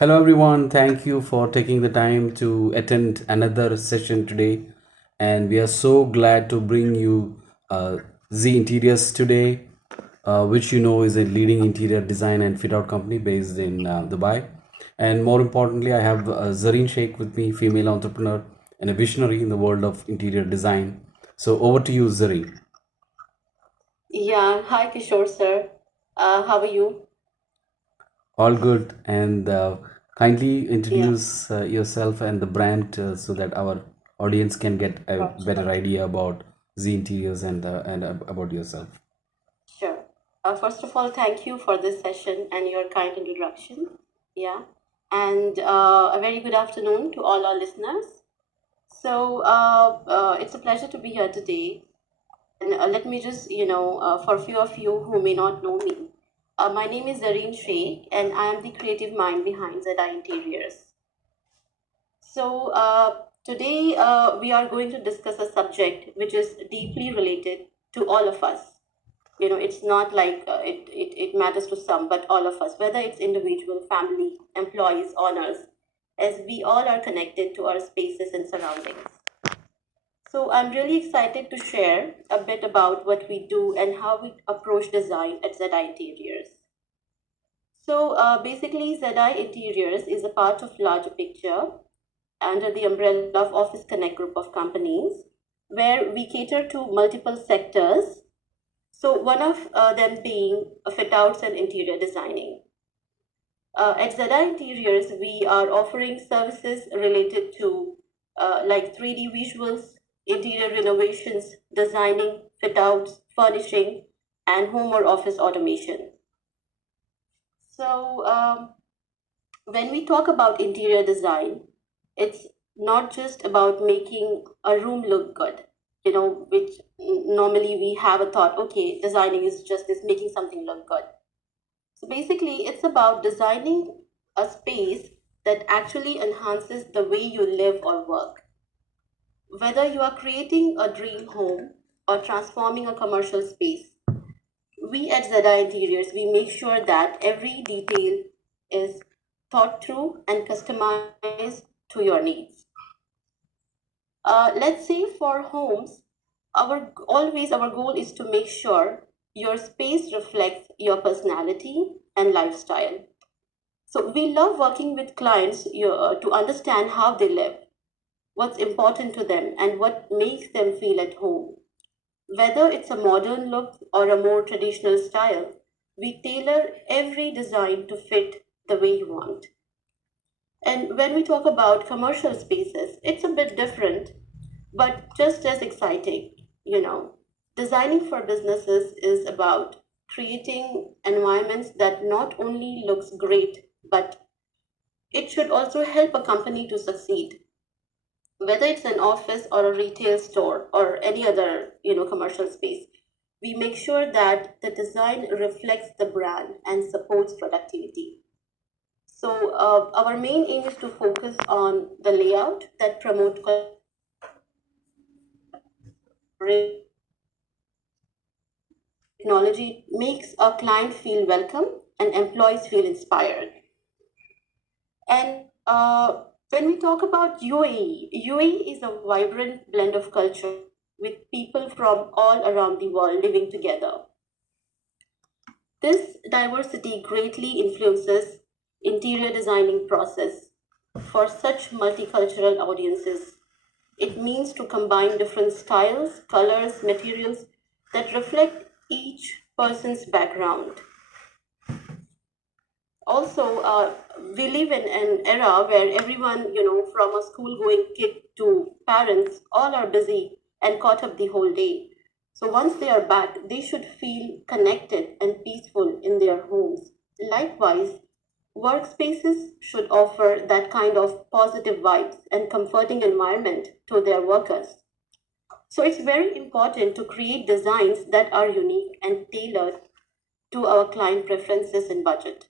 Hello, everyone. Thank you for taking the time to attend another session today. And we are so glad to bring you Z Interiors today, which you know is a leading interior design and fit out company based in Dubai. And more importantly, I have Zareen Sheikh with me, female entrepreneur and a visionary in the world of interior design. So, over to you, Zareen. Yeah, hi Kishore sir. How are you? All good. And kindly Yeah, introduce yourself and the brand so that our audience can get a better idea about Z Interiors and about yourself. sure. First of all, thank you for this session and your kind introduction. Yeah, and a very good afternoon to all our listeners. It's a pleasure to be here today. And let me just, for a few of you who may not know me, my name is Zareen Sheikh, and I am the creative mind behind Zedai Interiors. Today we are going to discuss a subject which is deeply related to all of us. It's not like it matters to some, but all of us, whether it's individual, family, employees, owners, as we all are connected to our spaces and surroundings. So I'm really excited to share a bit about what we do and how we approach design at ZI Interiors. Basically, ZI Interiors is a part of larger picture under the umbrella of Office Connect group of companies, where we cater to multiple sectors. So one of them being fit outs and interior designing. At Zada Interiors, we are offering services related to like 3D visuals, interior renovations, designing, fit outs, furnishing, and home or office automation. So, when we talk about interior design, it's not just about making a room look good, which normally we have a thought, okay, designing is just this making something look good. So basically, it's about designing a space that actually enhances the way you live or work. Whether you are creating a dream home or transforming a commercial space, we at Zeda Interiors, we make sure that every detail is thought through and customized to your needs. Let's say for homes, our goal is to make sure your space reflects your personality and lifestyle. So we love working with clients to understand how they live, what's important to them, and what makes them feel at home. Whether it's a modern look or a more traditional style, we tailor every design to fit the way you want. And when we talk about commercial spaces, it's a bit different, but just as exciting. Designing for businesses is about creating environments that not only looks great, but it should also help a company to succeed. Whether it's an office or a retail store or any other, commercial space, we make sure that the design reflects the brand and supports productivity. So our main aim is to focus on the layout that promote technology makes our client feel welcome and employees feel inspired. And when we talk about UAE is a vibrant blend of culture with people from all around the world living together. This diversity greatly influences interior designing process for such multicultural audiences. It means to combine different styles, colors, materials that reflect each person's background. Also, we live in an era where everyone, from a school going kid to parents, all are busy and caught up the whole day. So once they are back, they should feel connected and peaceful in their homes. Likewise, workspaces should offer that kind of positive vibes and comforting environment to their workers. So it's very important to create designs that are unique and tailored to our client preferences and budget.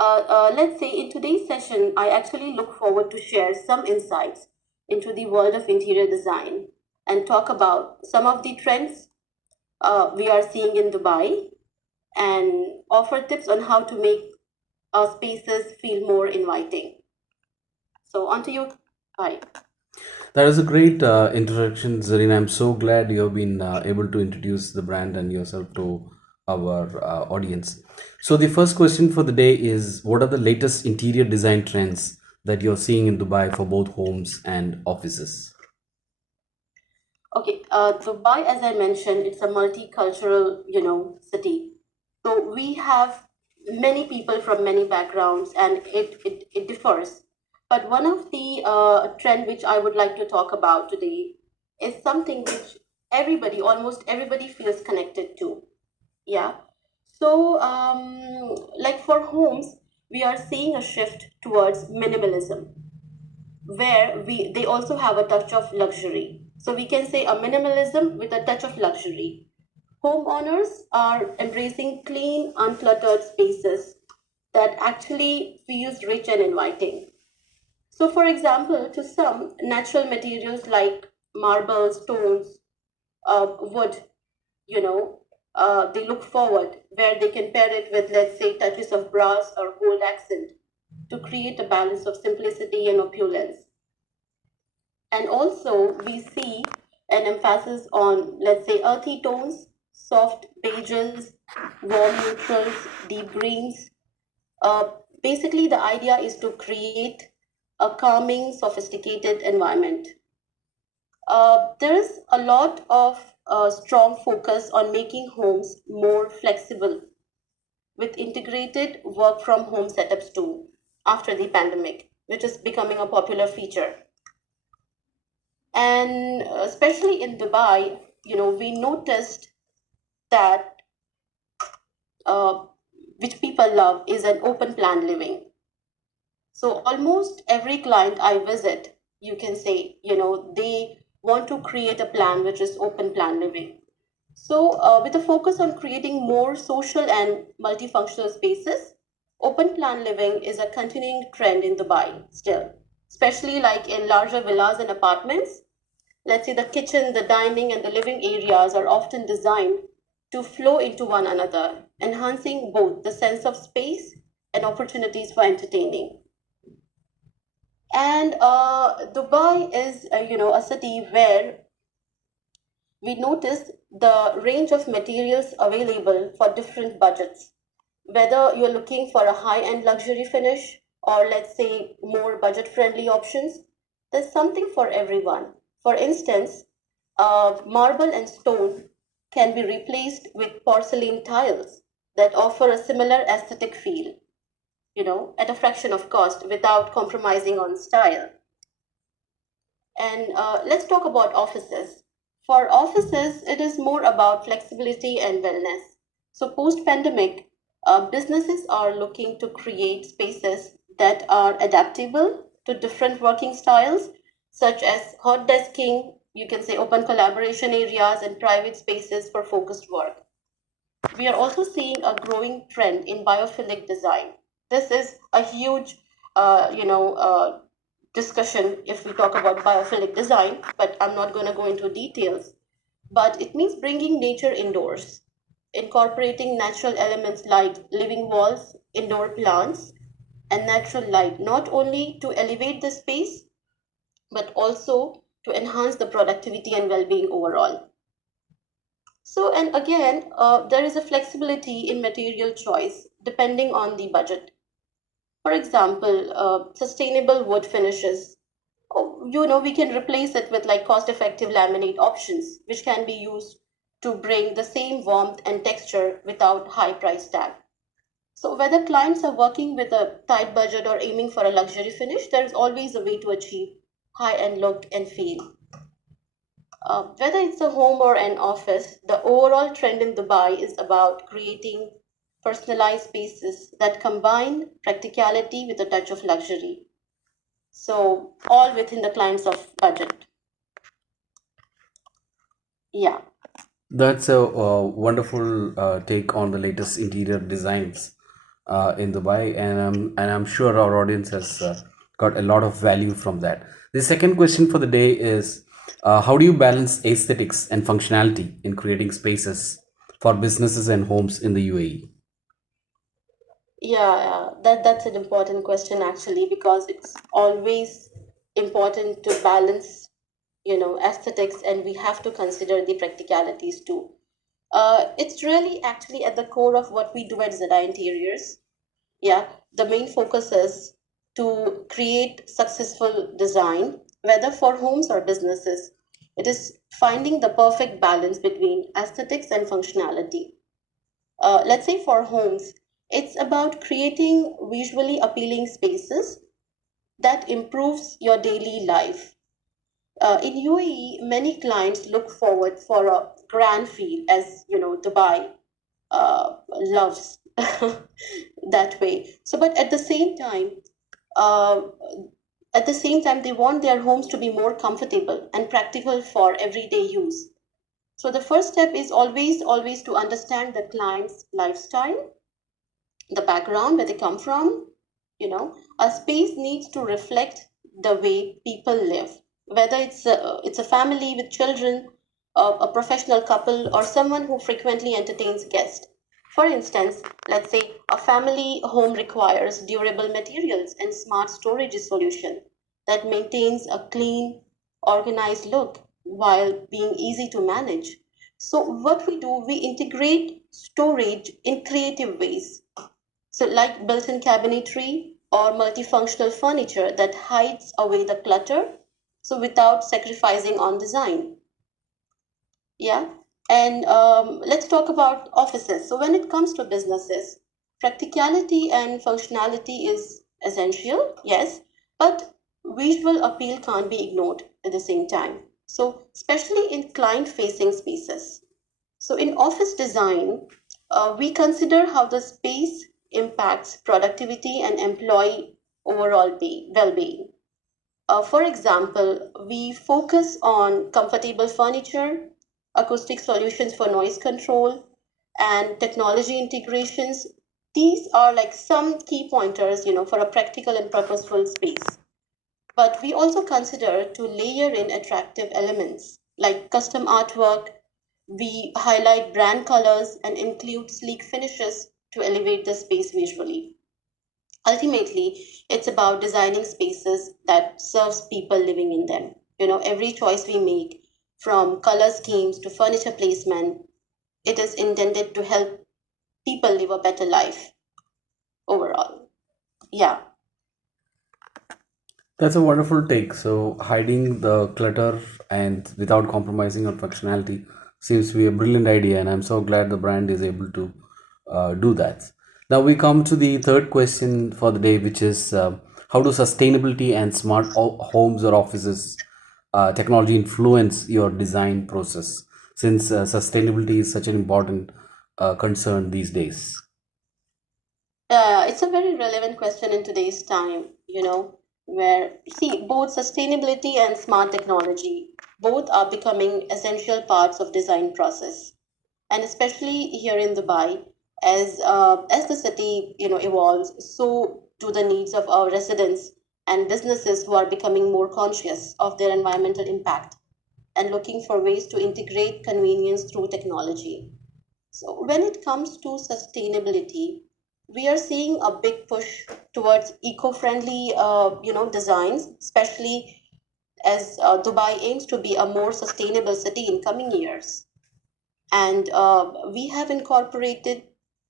Let's say in today's session, I actually look forward to share some insights into the world of interior design and talk about some of the trends we are seeing in Dubai and offer tips on how to make spaces feel more inviting. So on to you. Bye. That is a great introduction, Zarina. I'm so glad you have been able to introduce the brand and yourself to our audience. So, the first question for the day is: what are the latest interior design trends that you're seeing in Dubai for both homes and offices? Okay, Dubai, as I mentioned, it's a multicultural, city. So we have many people from many backgrounds, and it differs. But one of the trend which I would like to talk about today is something which almost everybody feels connected to. Yeah. So, like for homes, we are seeing a shift towards minimalism where they also have a touch of luxury. So we can say a minimalism with a touch of luxury. Homeowners are embracing clean, uncluttered spaces that actually feels rich and inviting. So, for example, to some, natural materials like marble, stones, wood, you know, they look forward where they can pair it with, let's say, touches of brass or gold accent to create a balance of simplicity and opulence. And also, we see an emphasis on, let's say, earthy tones, soft beiges, warm neutrals, deep greens. Uh, Basically, the idea is to create a calming, sophisticated environment. There is a lot of strong focus on making homes more flexible with integrated work from home setups too after the pandemic, which is becoming a popular feature. And especially in Dubai, we noticed that uh, which people love is an open plan living. So almost every client I visit, you can say, they want to create a plan which is open plan living. So with a focus on creating more social and multifunctional spaces, open plan living is a continuing trend in Dubai still, especially like in larger villas and apartments. Let's say the kitchen, the dining, and the living areas are often designed to flow into one another, enhancing both the sense of space and opportunities for entertaining. And Dubai is, a city where we notice the range of materials available for different budgets. Whether you're looking for a high-end luxury finish or let's say more budget-friendly options, there's something for everyone. For instance, marble and stone can be replaced with porcelain tiles that offer a similar aesthetic feel, at a fraction of cost without compromising on style. And let's talk about offices. For offices, it is more about flexibility and wellness. So, post pandemic, businesses are looking to create spaces that are adaptable to different working styles, such as hot desking, you can say open collaboration areas, and private spaces for focused work. We are also seeing a growing trend in biophilic design. This is a huge, discussion if we talk about biophilic design, but I'm not going to go into details. But it means bringing nature indoors, incorporating natural elements like living walls, indoor plants, and natural light, not only to elevate the space, but also to enhance the productivity and well being overall. So, and again, there is a flexibility in material choice depending on the budget. For example, sustainable wood finishes. Oh, we can replace it with like cost effective laminate options, which can be used to bring the same warmth and texture without high price tag. So, whether clients are working with a tight budget or aiming for a luxury finish, there is always a way to achieve high end look and feel. Whether it's a home or an office, the overall trend in Dubai is about creating personalized spaces that combine practicality with a touch of luxury. So, all within the client's of budget. Yeah. That's a wonderful take on the latest interior designs in Dubai, and I'm sure our audience has got a lot of value from that. The second question for the day is: how do you balance aesthetics and functionality in creating spaces for businesses and homes in the UAE? Yeah, that's an important question actually, because it's always important to balance, aesthetics, and we have to consider the practicalities too. It's really actually at the core of what we do at Zeda Interiors. Yeah, the main focus is to create successful design, whether for homes or businesses. It is finding the perfect balance between aesthetics and functionality. Let's say for homes, it's about creating visually appealing spaces that improves your daily life. In UAE, many clients look forward for a grand feel, as Dubai loves that way. So, but uh, at the same time, they want their homes to be more comfortable and practical for everyday use. So, the first step is always to understand the client's lifestyle, the background where they come from. A space needs to reflect the way people live, whether it's a family with children, a professional couple, or someone who frequently entertains guests. For instance, let's say a family home requires durable materials and smart storage solution that maintains a clean, organized look while being easy to manage. So what we do, we integrate storage in creative ways, so, like built-in cabinetry or multifunctional furniture that hides away the clutter, so without sacrificing on design. Yeah. And let's talk about offices. So, when it comes to businesses, practicality and functionality is essential, yes, but visual appeal can't be ignored at the same time. So, especially in client-facing spaces. So, in office design, we consider how the space impacts productivity and employee overall well being. For example, we focus on comfortable furniture, acoustic solutions for noise control, and technology integrations. These are like some key pointers, for a practical and purposeful space. But we also consider to layer in attractive elements like custom artwork. We highlight brand colors and include sleek finishes to elevate the space visually. Ultimately, it's about designing spaces that serves people living in them. Every choice we make, from color schemes to furniture placement, it is intended to help people live a better life overall. Yeah. That's a wonderful take. So, hiding the clutter and without compromising on functionality seems to be a brilliant idea, and I'm so glad the brand is able to do that. Now, we come to the third question for the day, which is how do sustainability and smart homes or offices technology influence your design process? Since sustainability is such an important concern these days. It's a very relevant question in today's time, where, see, both sustainability and smart technology, both are becoming essential parts of design process. And especially here in Dubai, as the city, evolves, so do the needs of our residents and businesses who are becoming more conscious of their environmental impact and looking for ways to integrate convenience through technology. So, when it comes to sustainability, we are seeing a big push towards eco-friendly, designs, especially as Dubai aims to be a more sustainable city in coming years. And we have incorporated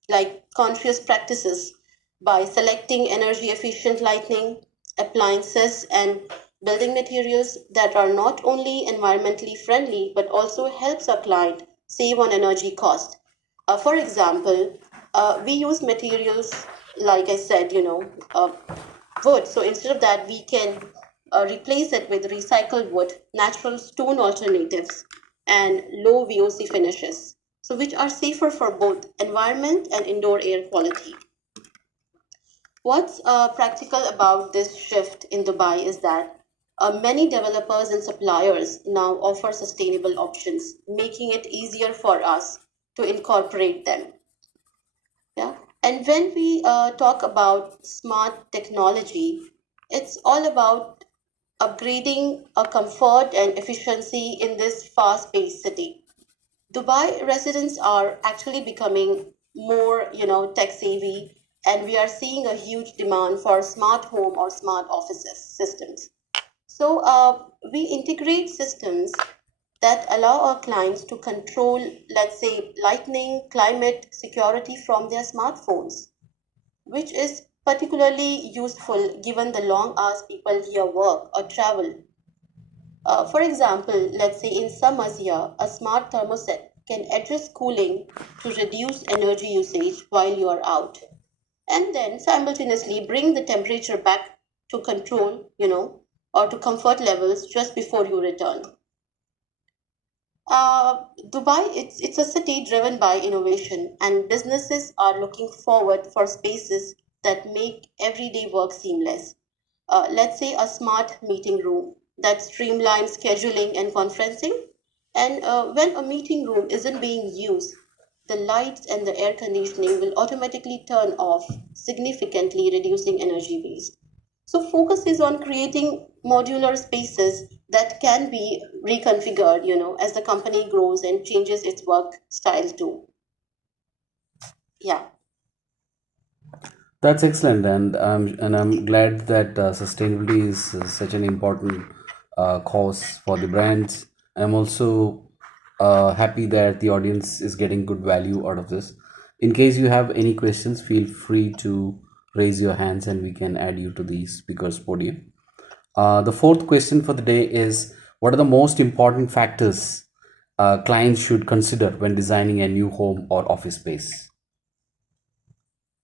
like conscious practices by selecting energy efficient lighting, appliances, and building materials that are not only environmentally friendly but also helps our client save on energy cost. For example, we use materials like I said, wood. So instead of that, we can replace it with recycled wood, natural stone alternatives, and low VOC finishes, so which are safer for both environment and indoor air quality. What's practical about this shift in Dubai is that many developers and suppliers now offer sustainable options, making it easier for us to incorporate them. Yeah. And when we talk about smart technology, it's all about upgrading a comfort and efficiency in this fast-paced city. Dubai residents are actually becoming more, tech savvy, and we are seeing a huge demand for smart home or smart offices systems. So we integrate systems that allow our clients to control, let's say, lighting, climate, security from their smartphones, which is particularly useful given the long hours people here work or travel. For example, let's say in summers here, a smart thermostat can adjust cooling to reduce energy usage while you are out, and then simultaneously bring the temperature back to control, or to comfort levels just before you return. Dubai, it's a city driven by innovation, and businesses are looking forward for spaces that make everyday work seamless. Let's say a smart meeting room that streamlines scheduling and conferencing. And when a meeting room isn't being used, the lights and the air conditioning will automatically turn off, significantly reducing energy waste. So focus is on creating modular spaces that can be reconfigured, as the company grows and changes its work style too. Yeah. That's excellent, and I'm glad that sustainability is such an important cause for the brands. I'm also happy that the audience is getting good value out of this. In case you have any questions, feel free to raise your hands, and we can add you to the speakers podium. The fourth question for the day is: what are the most important factors clients should consider when designing a new home or office space?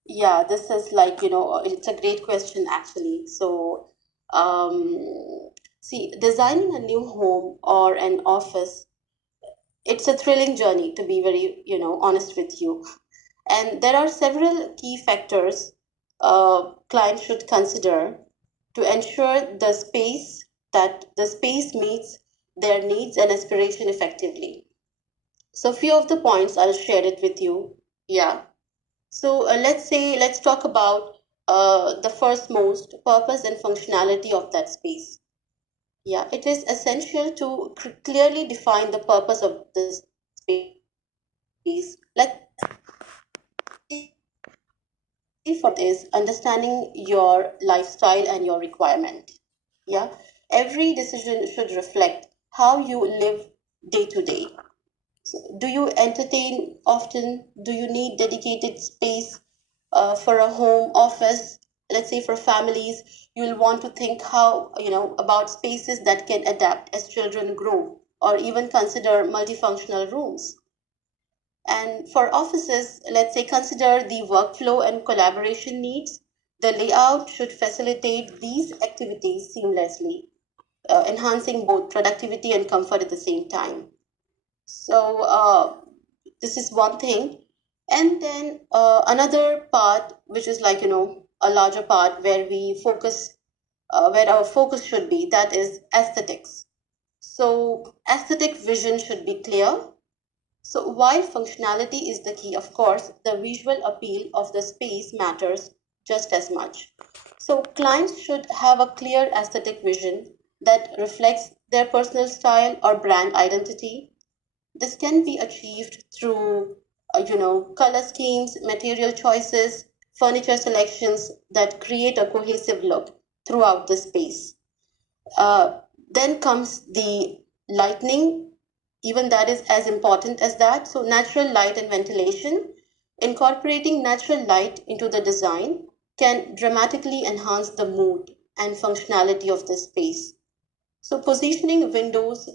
Yeah, this is like, it's a great question actually. So, um, see, designing a new home or an office, it's a thrilling journey to be very, honest with you. And there are several key factors clients should consider to ensure the space meets their needs and aspiration effectively. So, few of the points I'll share it with you. Yeah. So let's talk about the first most purpose and functionality of that space. Yeah, it is essential to clearly define the purpose of the space. Let's see for is understanding your lifestyle and your requirement. Yeah, every decision should reflect how you live day to day. Do you entertain often? Do you need dedicated space for a home office? Let's say for families, you'll want to think how, about spaces that can adapt as children grow, or even consider multifunctional rooms. And for offices, let's say consider the workflow and collaboration needs. The layout should facilitate these activities seamlessly, enhancing both productivity and comfort at the same time. So this is one thing. And then another part, which is like, a larger part where we focus, where our focus should be, that is aesthetics. So aesthetic vision should be clear. So while functionality is the key, of course, the visual appeal of the space matters just as much. So clients should have a clear aesthetic vision that reflects their personal style or brand identity. This can be achieved through, color schemes, material choices, furniture selections that create a cohesive look throughout the space. Uh, then comes the lighting, even that is as important as that. So, natural light and ventilation, incorporating natural light into the design can dramatically enhance the mood and functionality of the space. So, positioning windows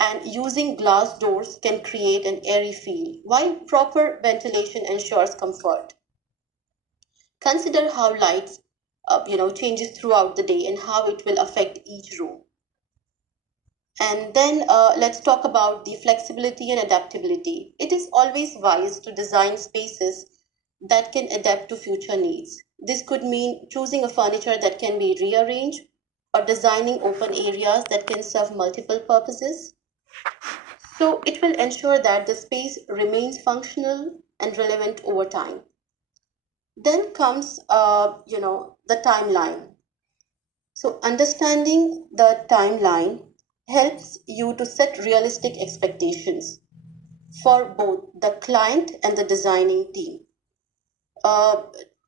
and using glass doors can create an airy feel, while proper ventilation ensures comfort. Consider how lights, changes throughout the day and how it will affect each room. And then let's talk about the flexibility and adaptability. It is always wise to design spaces that can adapt to future needs. This could mean choosing a furniture that can be rearranged or designing open areas that can serve multiple purposes. So it will ensure that the space remains functional and relevant over time. Then comes, the timeline. So understanding the timeline helps you to set realistic expectations for both the client and the designing team. Uh,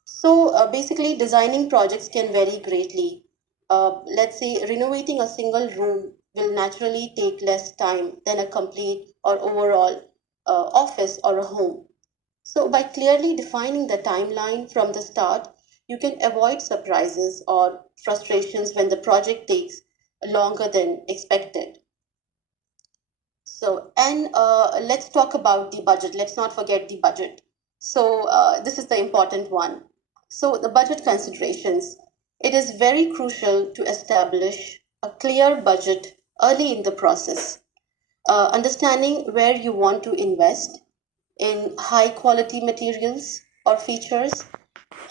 So basically, designing projects can vary greatly. Let's say renovating a single room will naturally take less time than a complete or overall office or a home. So, by clearly defining the timeline from the start, you can avoid surprises or frustrations when the project takes longer than expected. So, and let's talk about the budget. Let's not forget the budget. So, this is the important one. So, the budget considerations. It is very crucial to establish a clear budget early in the process. Understanding where you want to invest in high quality materials or features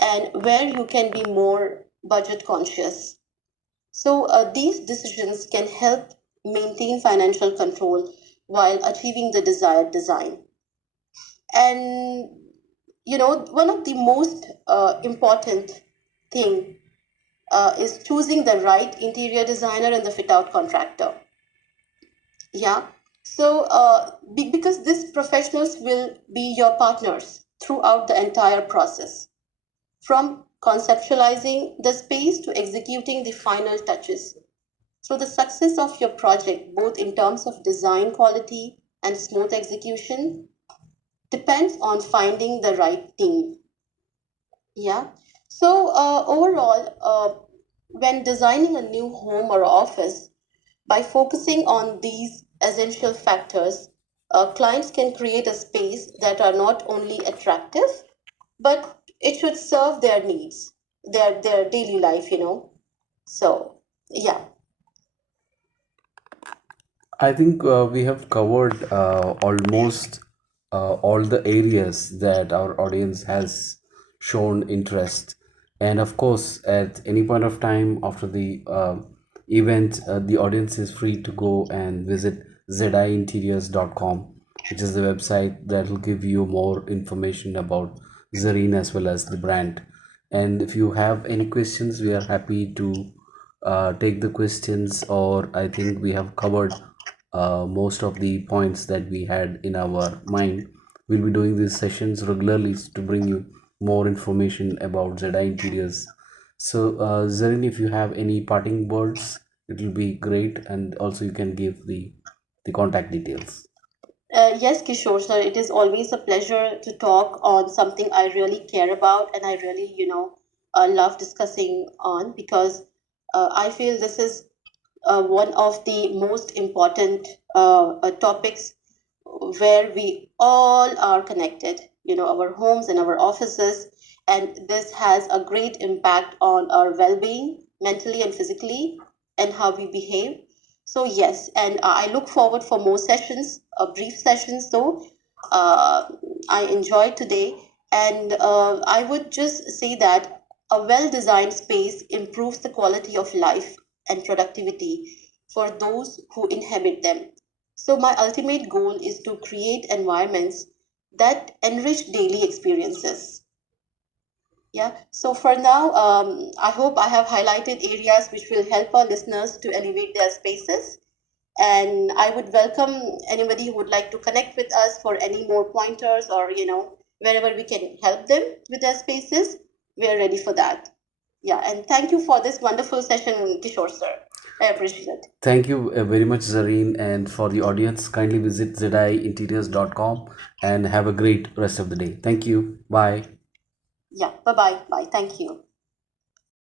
and where you can be more budget conscious. So, these decisions can help maintain financial control while achieving the desired design. And one of the most important thing is choosing the right interior designer and the fit out contractor. Yeah. So, because these professionals will be your partners throughout the entire process, from conceptualizing the space to executing the final touches. So, the success of your project, both in terms of design quality and smooth execution, depends on finding the right team. Yeah. So, overall, when designing a new home or office, by focusing on these essential factors, clients can create a space that are not only attractive, but it should serve their needs, their daily life. So, yeah. I think we have covered almost all the areas that our audience has shown interest. And of course, at any point of time after the event, the audience is free to go and visit ziinteriors.com, which is the website that will give you more information about Zareen as well as the brand. And if you have any questions, we are happy to take the questions, or I think we have covered most of the points that we had in our mind. We'll be doing these sessions regularly to bring you more information about Zeda Interiors. So, Zarin, if you have any parting words, it will be great, and also you can give the contact details. Yes, Kishore sir, it is always a pleasure to talk on something I really care about and I really, love discussing on because I feel this is one of the most important topics where we all are connected, our homes and our offices. And this has a great impact on our well being, mentally and physically, and how we behave. So, yes, and I look forward for more sessions, brief sessions though. Uh, I enjoyed today, and I would just say that a well designed space improves the quality of life and productivity for those who inhabit them. So, my ultimate goal is to create environments that enrich daily experiences. Yeah. So, for now, I hope I have highlighted areas which will help our listeners to elevate their spaces. And I would welcome anybody who would like to connect with us for any more pointers or, wherever we can help them with their spaces. We are ready for that. Yeah. And thank you for this wonderful session, Kishore sir. I appreciate it. Thank you very much, Zareen. And for the audience, kindly visit ziinteriors.com and have a great rest of the day. Thank you. Bye. Yeah. Bye bye. Bye. Thank you.